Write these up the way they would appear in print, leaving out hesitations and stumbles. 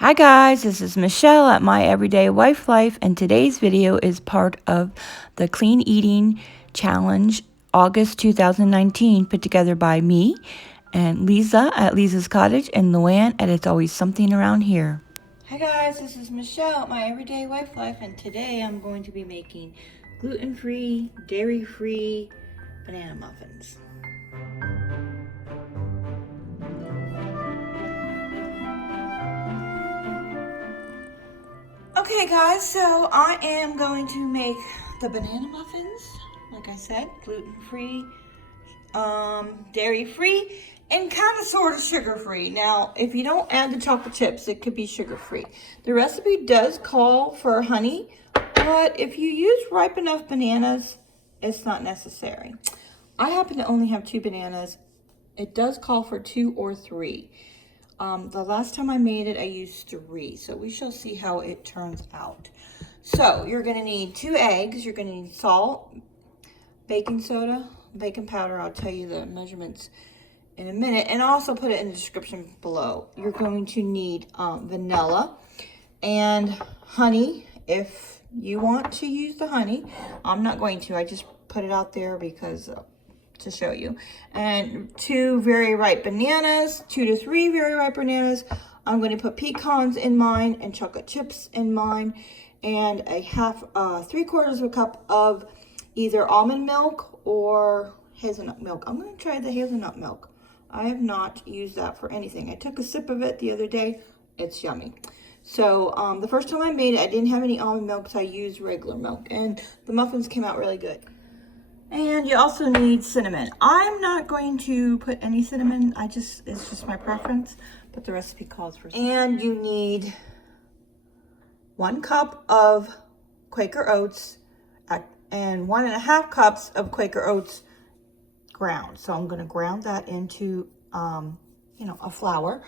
Hi guys, this is Michelle at My Everyday Wife Life, and today's video is part of the Clean Eating Challenge August 2019 put together by me and Lisa at Lisa's Cottage and Luann at It's Always Something Around Here. Hi guys, this is Michelle at My Everyday Wife Life, and today I'm going to be making gluten-free, dairy-free banana muffins. Okay guys, so I am going to make the banana muffins, like I said, gluten-free, dairy-free, and kind of sort of sugar-free. Now, if you don't add the chocolate chips, it could be sugar-free. The recipe does call for honey, but if you use ripe enough bananas, it's not necessary. I happen to only have 2 bananas. It does call for 2 or 3. The last time I made it, I used 3, so we shall see how it turns out. So you're going to need 2 eggs, you're going to need salt, baking soda, baking powder. I'll tell you the measurements in a minute, and I'll also put it in the description below. You're going to need vanilla and honey if you want to use the honey. I'm not going to, I just put it out there because to show you. And 2 very ripe bananas, 2 to 3 very ripe bananas. I'm going to put pecans in mine and chocolate chips in mine, and a 3/4 of a cup of either almond milk or hazelnut milk. I'm going to try the hazelnut milk. I have not used that for anything. I took a sip of it the other day. It's yummy. So the first time I made it, I didn't have any almond milk, so I used regular milk, and the muffins came out really good. And you also need cinnamon. I'm not going to put any cinnamon. It's just my preference, but the recipe calls for cinnamon. And you need 1 cup of Quaker oats and 1.5 cups of Quaker oats ground. So I'm going to ground that into, a flour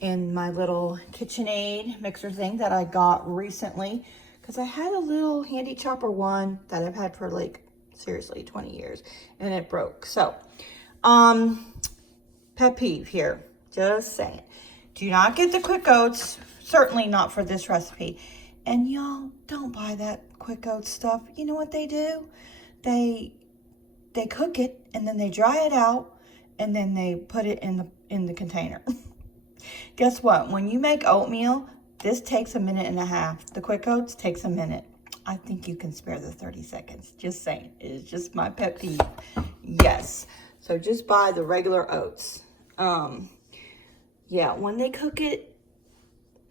in my little KitchenAid mixer thing that I got recently, because I had a little handy chopper one that I've had for seriously 20 years, and it broke. So pet peeve here, just saying, do not get the quick oats, certainly not for this recipe. And y'all, don't buy that quick oats stuff. You know what they do? They cook it, and then they dry it out, and then they put it in the container. Guess what? When you make oatmeal, this takes 1.5 minutes. The quick oats takes a minute. I think you can spare the 30 seconds. Just saying. It's just my pet peeve. Yes. So just buy the regular oats. Yeah, when they cook it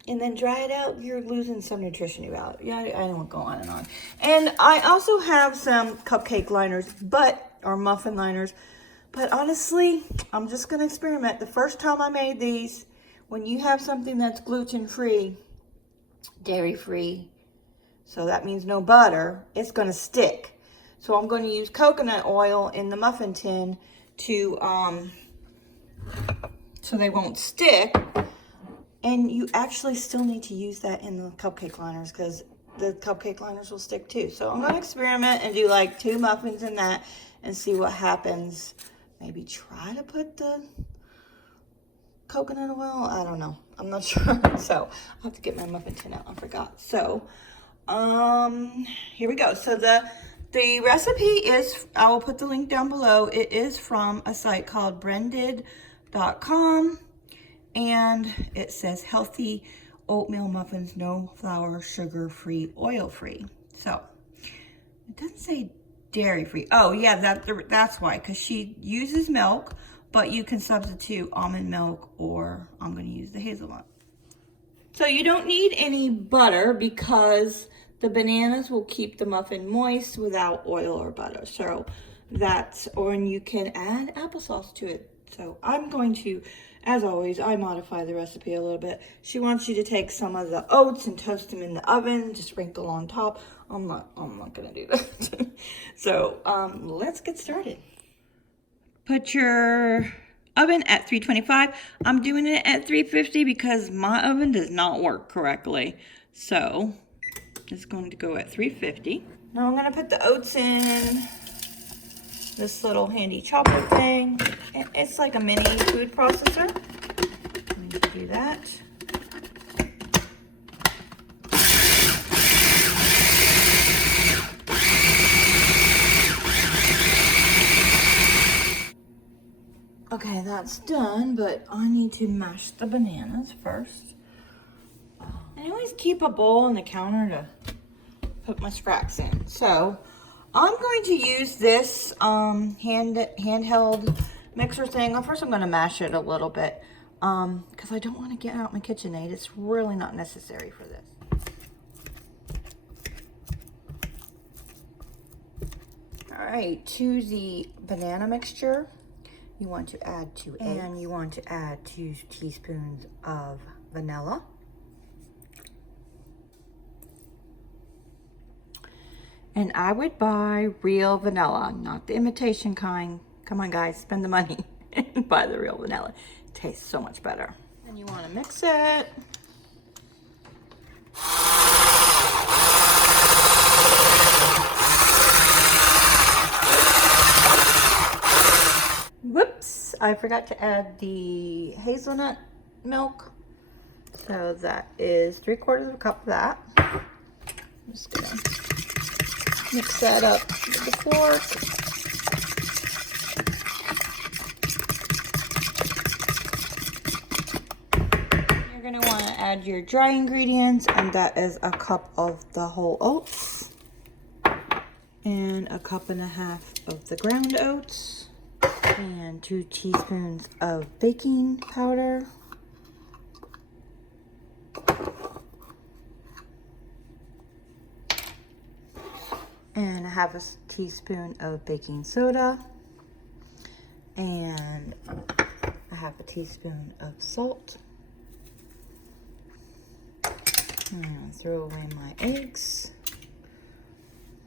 and then dry it out, you're losing some nutrition about it. Yeah, I don't want to go on and on. And I also have some cupcake liners, or muffin liners. But honestly, I'm just going to experiment. The first time I made these, when you have something that's gluten-free, dairy-free, so that means no butter, it's going to stick. So I'm going to use coconut oil in the muffin tin to, so they won't stick. And you actually still need to use that in the cupcake liners, because the cupcake liners will stick too. So I'm going to experiment and do 2 muffins in that and see what happens. Maybe try to put the coconut oil. I don't know. I'm not sure. So I have to get my muffin tin out. I forgot. So here we go. So the recipe is, I will put the link down below. It is from a site called branded.com, and it says healthy oatmeal muffins, no flour, sugar-free, oil-free. So it doesn't say dairy-free. Oh yeah, that's why, because she uses milk, but you can substitute almond milk, or I'm going to use the hazelnut. So you don't need any butter because the bananas will keep the muffin moist without oil or butter. So and you can add applesauce to it. So I'm going to, as always, I modify the recipe a little bit. She wants you to take some of the oats and toast them in the oven to sprinkle on top. I'm not going to do that. So let's get started. Put your oven at 325. I'm doing it at 350 because my oven does not work correctly. So it's going to go at 350. Now I'm going to put the oats in this little handy chopper thing. It's like a mini food processor. I'm going to do that. that's done, but I need to mash the bananas first. I always keep a bowl on the counter to put my scraps in. So I'm going to use this handheld mixer thing. Well, first I'm going to mash it a little bit because I don't want to get out my KitchenAid. It's really not necessary for this. All right, to the banana mixture, you want to add 2 eggs, and you want to add 2 teaspoons of vanilla. And I would buy real vanilla, not the imitation kind. Come on guys, spend the money and buy the real vanilla. It tastes so much better. And you want to mix it. Whoops, I forgot to add the hazelnut milk. So that is 3/4 cup of that. I'm just gonna mix that up with the fork. You're going to want to add your dry ingredients, and that is 1 cup of the whole oats and 1.5 cups of the ground oats and 2 teaspoons of baking powder. And 1/2 teaspoon of baking soda, and 1/2 teaspoon of salt. I'm gonna throw away my eggs,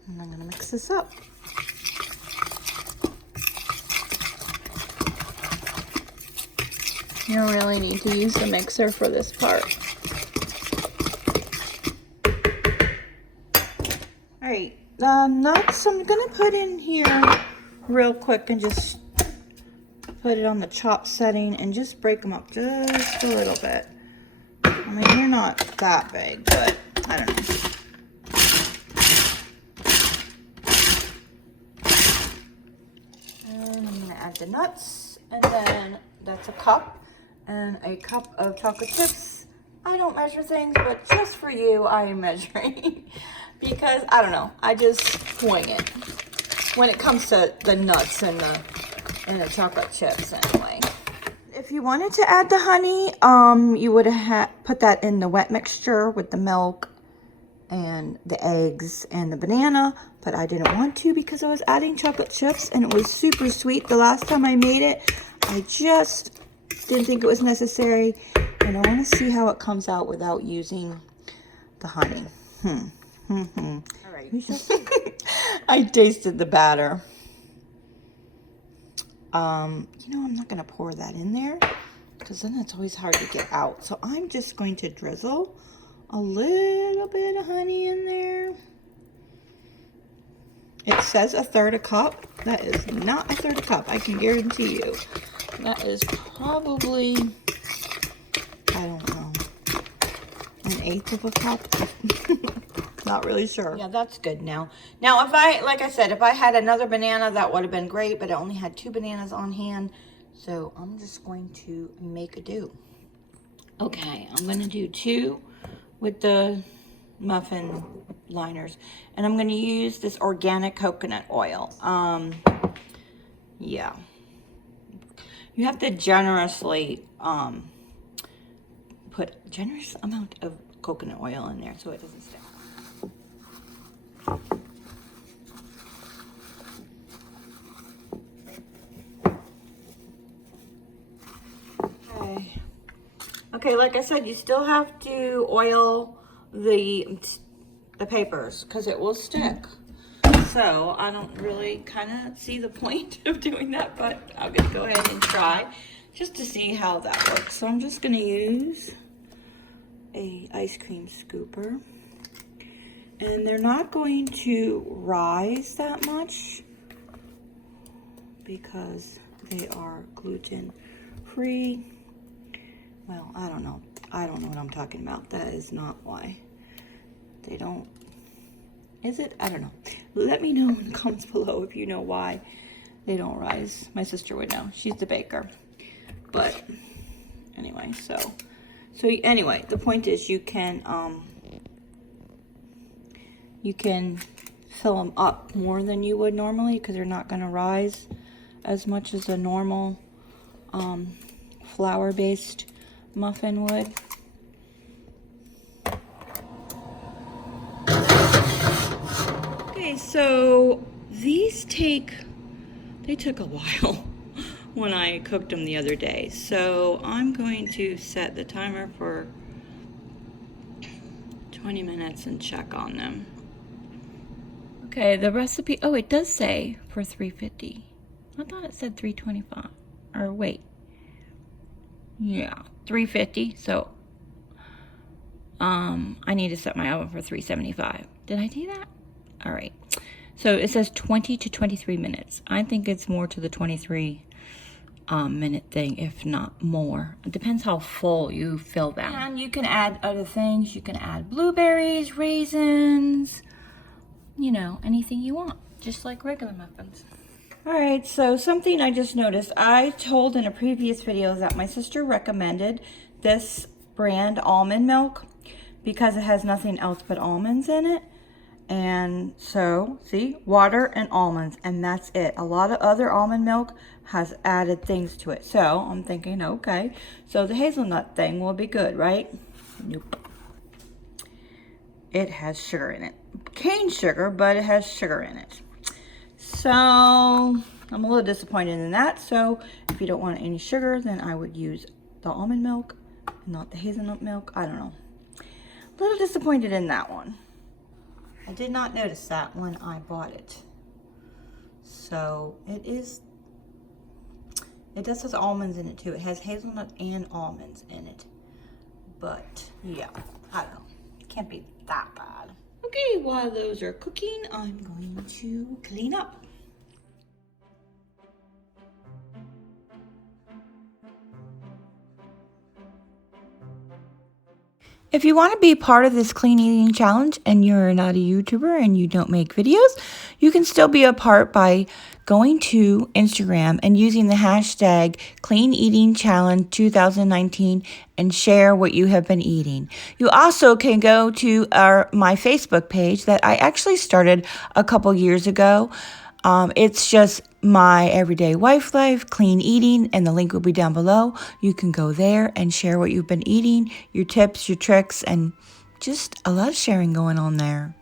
and I'm gonna mix this up. You don't really need to use the mixer for this part. All right. Nuts I'm gonna put in here real quick and just put it on the chop setting and just break them up just a little bit. I mean, they're not that big, but I don't know. And I'm gonna add the nuts, and then that's 1 cup, and 1 cup of chocolate chips. I don't measure things, but just for you, I am measuring. Because, I don't know, I just wing it when it comes to the nuts and the chocolate chips anyway. If you wanted to add the honey, you would have put that in the wet mixture with the milk and the eggs and the banana, but I didn't want to because I was adding chocolate chips and it was super sweet. The last time I made it, I just didn't think it was necessary, and I want to see how it comes out without using the honey. All right. I tasted the batter. You know, I'm not going to pour that in there because then it's always hard to get out. So I'm just going to drizzle a little bit of honey in there. It says 1/3 cup. That is not 1/3 cup. I can guarantee you. That is probably, I don't know, 1/8 cup. Not really sure. Yeah, that's good now. Now, like I said, if I had another banana, that would have been great, but I only had 2 bananas on hand, so I'm just going to make a do. Okay, I'm going to do 2 with the muffin liners, and I'm going to use this organic coconut oil. Yeah. You have to generously put generous amount of coconut oil in there so it doesn't stick. Okay, like I said, you still have to oil the papers because it will stick. So I don't really kind of see the point of doing that, but I'm going to go ahead and try just to see how that works. So I'm just going to use a ice cream scooper. And they're not going to rise that much because they are gluten free. Well, I don't know. I don't know what I'm talking about. That is not why. They don't. Is it? I don't know. Let me know in the comments below if you know why they don't rise. My sister would know. She's the baker. But anyway, so anyway, the point is you can fill them up more than you would normally because they're not going to rise as much as a normal flour-based muffin would. Okay, so these they took a while when I cooked them the other day. So I'm going to set the timer for 20 minutes and check on them. Okay, the recipe, oh, it does say for 350. I thought it said 325. Or wait. Yeah, 350. So I need to set my oven for 375. Did I do that? All right. So it says 20 to 23 minutes. I think it's more to the 23 minute thing, if not more. It depends how full you fill them. And you can add other things. You can add blueberries, raisins, you know, anything you want, just like regular muffins. All right, so something I just noticed. I told in a previous video that my sister recommended this brand almond milk because it has nothing else but almonds in it. And so, see, water and almonds, and that's it. A lot of other almond milk has added things to it. So I'm thinking, okay, so the hazelnut thing will be good, right? Nope. It has sugar in it. Cane sugar, but it has sugar in it. So I'm a little disappointed in that. So if you don't want any sugar, then I would use the almond milk and not the hazelnut milk. I don't know. A little disappointed in that one. I did not notice that when I bought it. So it does have almonds in it too. It has hazelnut and almonds in it. But yeah, I don't know. It can't be that bad. Okay, while those are cooking, I'm going to clean up. If you want to be part of this clean eating challenge and you're not a YouTuber and you don't make videos, you can still be a part by going to Instagram and using the hashtag Clean Eating Challenge 2019 and share what you have been eating. You also can go to my Facebook page that I actually started a couple years ago. It's just My Everyday Wife Life, Clean Eating, and the link will be down below. You can go there and share what you've been eating, your tips, your tricks, and just a lot of sharing going on there.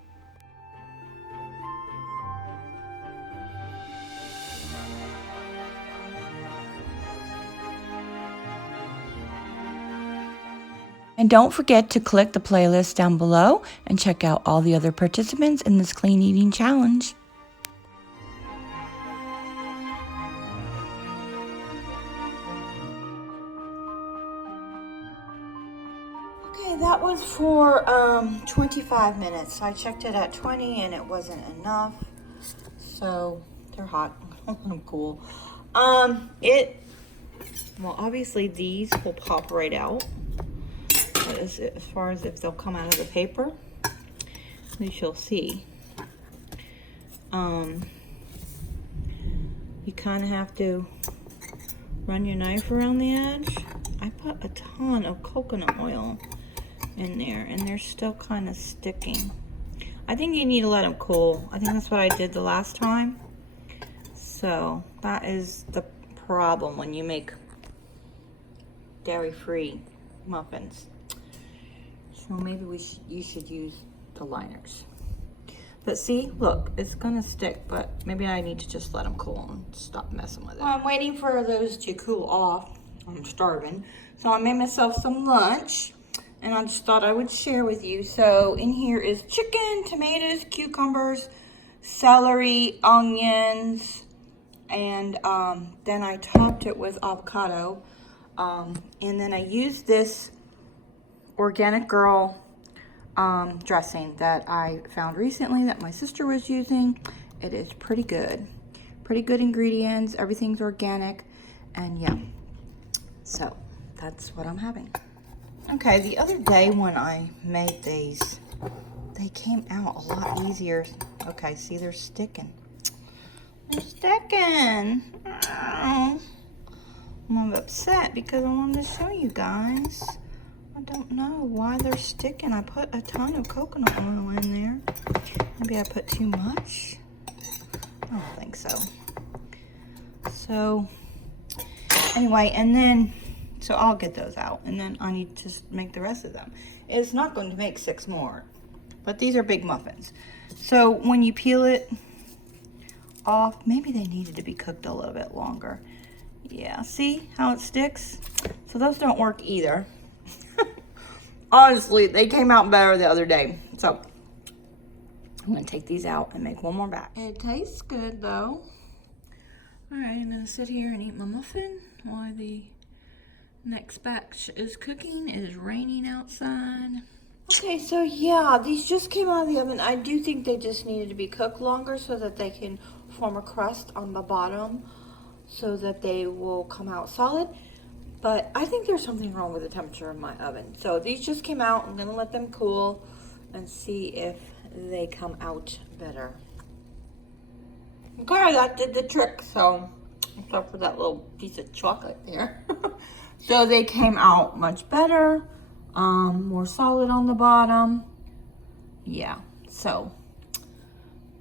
And don't forget to click the playlist down below and check out all the other participants in this clean eating challenge. Okay, that was for 25 minutes. I checked it at 20 and it wasn't enough. So they're hot. I'm cool. Well, obviously these will pop right out. But as far as if they'll come out of the paper, we shall see. You kind of have to run your knife around the edge. I put a ton of coconut oil in there and they're still kind of sticking. I think you need to let them cool. I think that's what I did the last time. So that is the problem when you make dairy-free muffins. So maybe you should use the liners. But see, look, it's gonna stick, but maybe I need to just let them cool and stop messing with it. Well, I'm waiting for those to cool off. I'm starving. So I made myself some lunch and I just thought I would share with you. So in here is chicken, tomatoes, cucumbers, celery, onions, and then I topped it with avocado. And then I used this Organic Girl dressing that I found recently that my sister was using. It is pretty good. Pretty good ingredients. Everything's organic. And yeah, so that's what I'm having. Okay, the other day when I made these, they came out a lot easier. Okay, see, they're sticking. They're sticking. Oh. I'm upset because I wanted to show you guys. I don't know why they're sticking. I put a ton of coconut oil in there. Maybe I put too much. I don't think so. So anyway, and then, so I'll get those out. And then I need to make the rest of them. It's not going to make 6 more. But these are big muffins. So when you peel it off, maybe they needed to be cooked a little bit longer. Yeah, see how it sticks? So those don't work either. Honestly, they came out better the other day. So I'm gonna take these out and make one more batch. It tastes good though. All right, I'm gonna sit here and eat my muffin while the next batch is cooking. It is raining outside. Okay, so yeah, these just came out of the oven. I do think they just needed to be cooked longer so that they can form a crust on the bottom so that they will come out solid. But I think there's something wrong with the temperature of my oven. So these just came out. I'm gonna let them cool and see if they come out better. Okay, that did the trick. So, except for that little piece of chocolate there. So they came out much better. More solid on the bottom. Yeah, so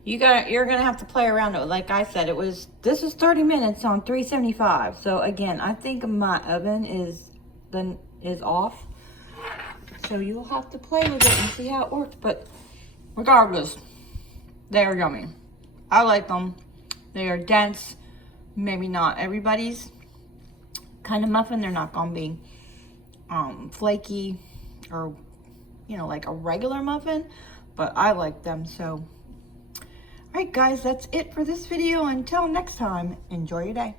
you're gonna have to play around with it. Like I said, this is 30 minutes on 375. So again, I think my oven is off. So you'll have to play with it and see how it works. But regardless, they are yummy. I like them. They are dense. Maybe not everybody's kind of muffin. They're not gonna be flaky or like a regular muffin, but I like them. So alright guys, that's it for this video. Until next time, enjoy your day.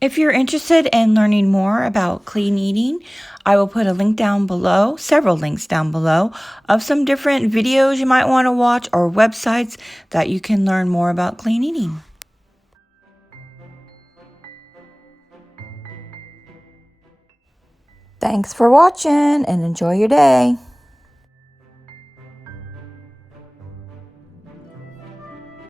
If you're interested in learning more about clean eating, I will put a link down below, several links down below, of some different videos you might want to watch or websites that you can learn more about clean eating. Thanks for watching and enjoy your day.